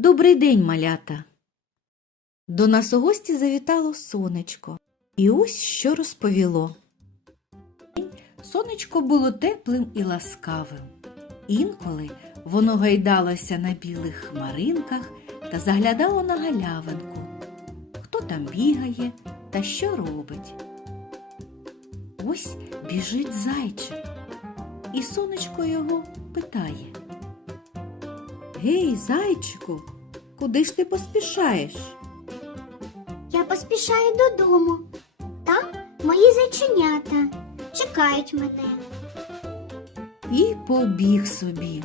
Добрий день, малята! До нас у гості завітало сонечко. І ось що розповіло. Сонечко було теплим і ласкавим. Інколи воно гайдалося на білих хмаринках та заглядало на галявинку. Хто там бігає та що робить? Ось біжить зайчик, і сонечко його питає. Гей, зайчику, куди ж ти поспішаєш? Я поспішаю додому. Там мої зайченята чекають мене. І побіг собі.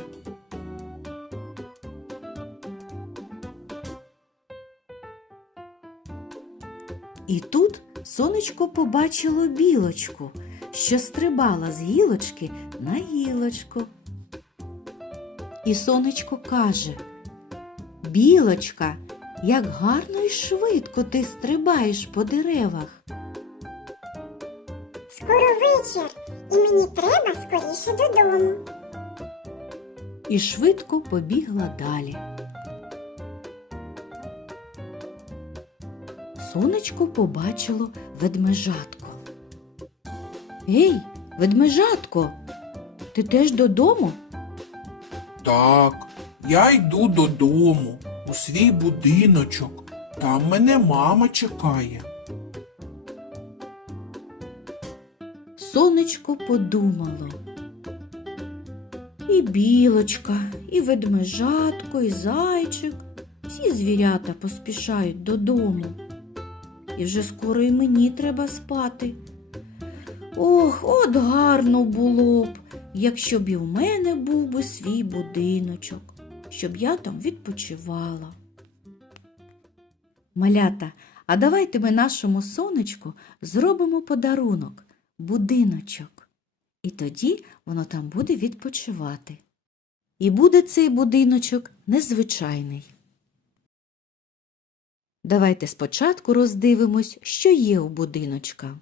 І тут сонечко побачило білочку, що стрибала з гілочки на гілочку. І сонечко каже: Білочка, як гарно і швидко ти стрибаєш по деревах. Скоро вечір, і мені треба скоріше додому. і швидко побігла далі. Сонечко побачило ведмежатко. Гей, ведмежатко, ти теж додому? Так, я йду додому, у свій будиночок. Там мене мама чекає. Сонечко подумало. І білочка, і ведмежатко, і зайчик. Всі звірята поспішають додому. І вже скоро і мені треба спати. Ох, от гарно було б, якщо б і в мене був би свій будиночок, щоб я там відпочивала. Малята, а давайте ми нашому сонечку зробимо подарунок будиночок. І тоді воно там буде відпочивати. І буде цей будиночок незвичайний. Давайте спочатку роздивимось, що є у будиночка.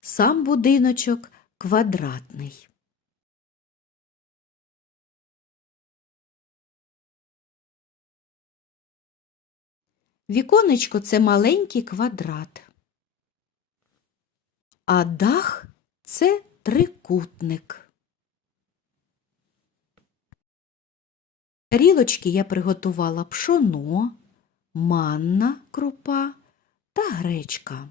Сам будиночок квадратний. Віконечко це маленький квадрат. А дах це трикутник. Тарілочки я приготувала пшоно, манна крупа та гречка,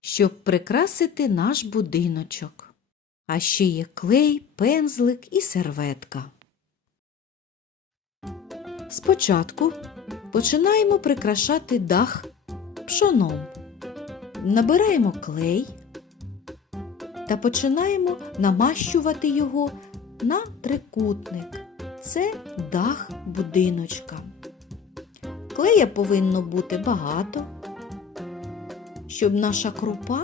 щоб прикрасити наш будиночок. А ще є клей, пензлик і серветка. Спочатку починаємо прикрашати дах пшоном. Набираємо клей та починаємо намащувати його на трикутник. Це дах будиночка. Клея повинно бути багато, щоб наша крупа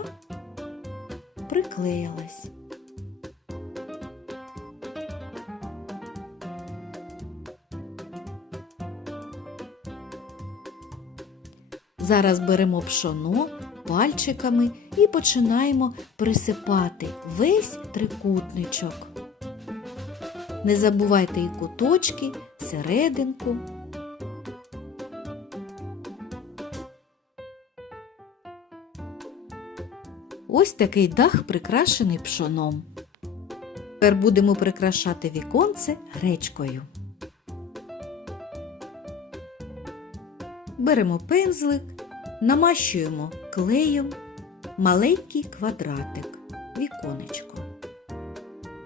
приклеїлась. Зараз беремо пшоно пальчиками і починаємо присипати весь трикутничок. Не забувайте і куточки, серединку. Ось такий дах прикрашений пшоном. Тепер будемо прикрашати віконце гречкою. Беремо пензлик, намащуємо клеєм маленький квадратик, віконечко.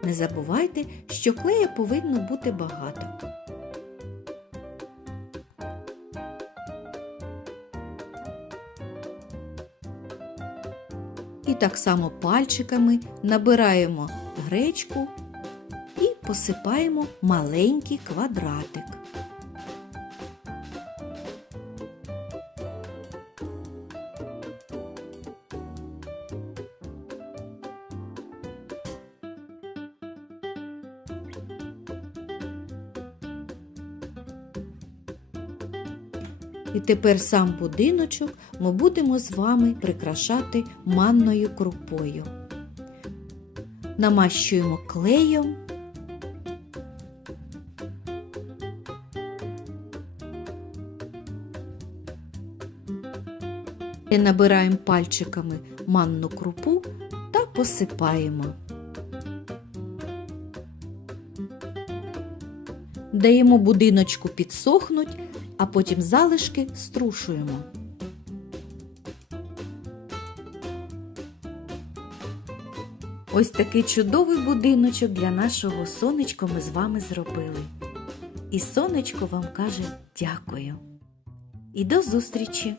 Не забувайте, що клея повинно бути багато. І так само пальчиками набираємо гречку і посипаємо маленький квадратик. І тепер сам будиночок ми будемо з вами прикрашати манною крупою. Намащуємо клеєм. І набираємо пальчиками манну крупу та посипаємо. Даємо будиночку підсохнуть, а потім залишки струшуємо. Ось такий чудовий будиночок для нашого сонечка ми з вами зробили. І сонечко вам каже дякую. І до зустрічі!